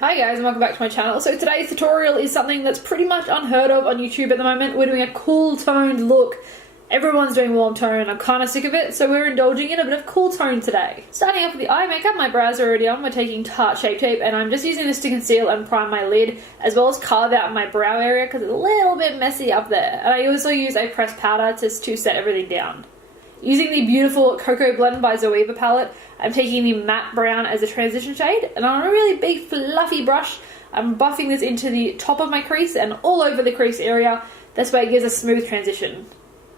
Hi guys and welcome back to my channel. So today's tutorial is something that's pretty much unheard of on YouTube at the moment. We're doing a cool toned look. Everyone's doing warm tone. I'm kind of sick of it, so we're indulging in a bit of cool tone today. Starting off with the eye makeup, my brows are already on. We're taking Tarte Shape Tape and I'm just using this to conceal and prime my lid, as well as carve out my brow area because it's a little bit messy up there. And I also use a pressed powder to set everything down. Using the beautiful Cocoa Blend by Zoeva palette, I'm taking the matte brown as a transition shade, and on a really big fluffy brush, I'm buffing this into the top of my crease and all over the crease area. This way it gives a smooth transition.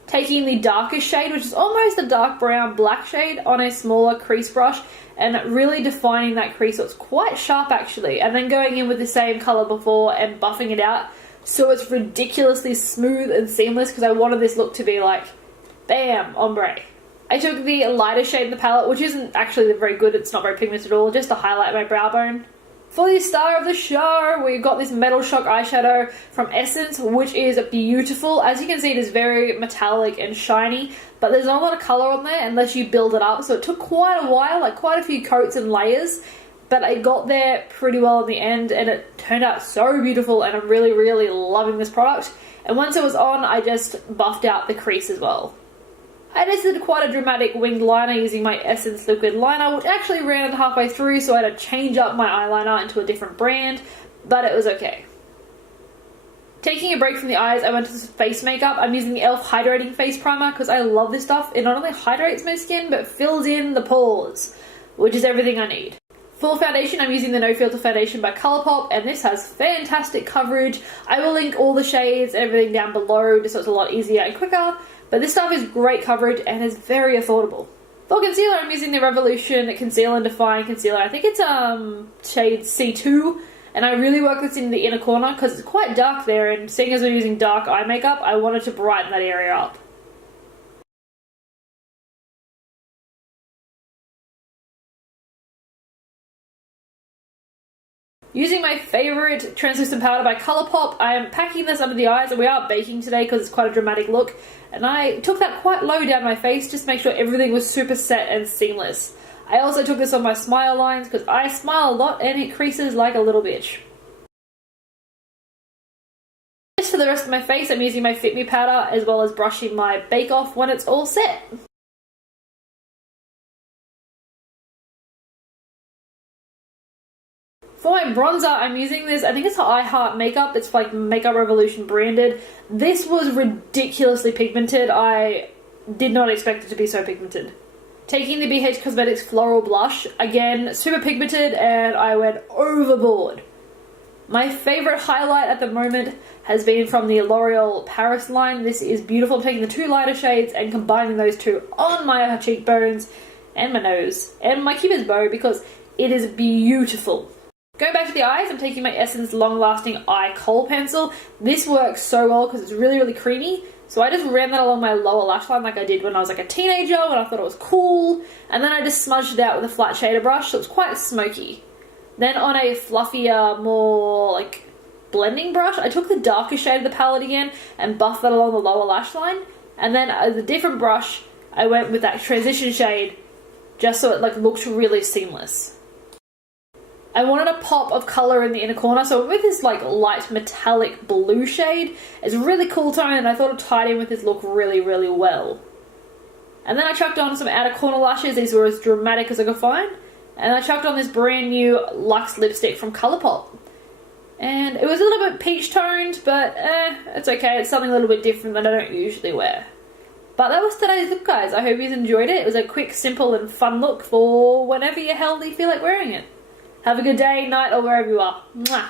Taking the darkest shade, which is almost a dark brown black shade, on a smaller crease brush and really defining that crease so it's quite sharp actually, and then going in with the same colour before and buffing it out so it's ridiculously smooth and seamless because I wanted this look to be like bam, ombre. I took the lighter shade in the palette, which isn't actually very good, it's not very pigmented at all, just to highlight my brow bone. For the star of the show, we've got this Metal Shock eyeshadow from Essence, which is beautiful. As you can see, it is very metallic and shiny, but there's not a lot of colour on there unless you build it up, so it took quite a while, like quite a few coats and layers, but I got there pretty well in the end, and it turned out so beautiful, and I'm really, really loving this product. And once it was on, I just buffed out the crease as well. I just did quite a dramatic winged liner using my Essence liquid liner, which actually ran it halfway through, so I had to change up my eyeliner into a different brand, but it was okay. Taking a break from the eyes, I went to face makeup. I'm using the e.l.f. Hydrating Face Primer because I love this stuff. It not only hydrates my skin, but fills in the pores, which is everything I need. For foundation, I'm using the No Filter Foundation by Colourpop, and this has fantastic coverage. I will link all the shades and everything down below just so it's a lot easier and quicker. But this stuff is great coverage and is very affordable. For concealer, I'm using the Revolution Conceal and Define Concealer. I think it's shade C2, and I really work this in the inner corner because it's quite dark there, and seeing as we're using dark eye makeup, I wanted to brighten that area up. Using my favourite translucent powder by Colourpop, I am packing this under the eyes, and we are baking today because it's quite a dramatic look. And I took that quite low down my face just to make sure everything was super set and seamless. I also took this on my smile lines because I smile a lot and it creases like a little bitch. Just for the rest of my face, I'm using my Fit Me powder as well as brushing my bake off when it's all set. For my bronzer, I'm using this, I think it's I Heart Makeup, it's like Makeup Revolution branded. This was ridiculously pigmented. I did not expect it to be so pigmented. Taking the BH Cosmetics Floral Blush, again, super pigmented, and I went overboard. My favourite highlight at the moment has been from the Loreal Paris line. This is beautiful. I'm taking the two lighter shades and combining those two on my cheekbones and my nose and my cupid's bow because it is beautiful. Going back to the eyes, I'm taking my Essence Long Lasting Eye Kohl Pencil. This works so well because it's really, really creamy. So I just ran that along my lower lash line like I did when I was like a teenager when I thought it was cool. And then I just smudged it out with a flat shader brush, so it's quite smoky. Then on a fluffier, more like blending brush, I took the darker shade of the palette again and buffed that along the lower lash line. And then as a different brush, I went with that transition shade just so it like looked really seamless. I wanted a pop of colour in the inner corner, so with this like light metallic blue shade, it's a really cool tone and I thought it tied in with this look really, really well. And then I chucked on some outer corner lashes. These were as dramatic as I could find. And I chucked on this brand new Luxe lipstick from Colourpop. And it was a little bit peach toned, but it's okay. It's something a little bit different that I don't usually wear. But that was today's look, guys. I hope you enjoyed it. It was a quick, simple and fun look for whenever you healthy feel like wearing it. Have a good day, night, or wherever you are. Mwah.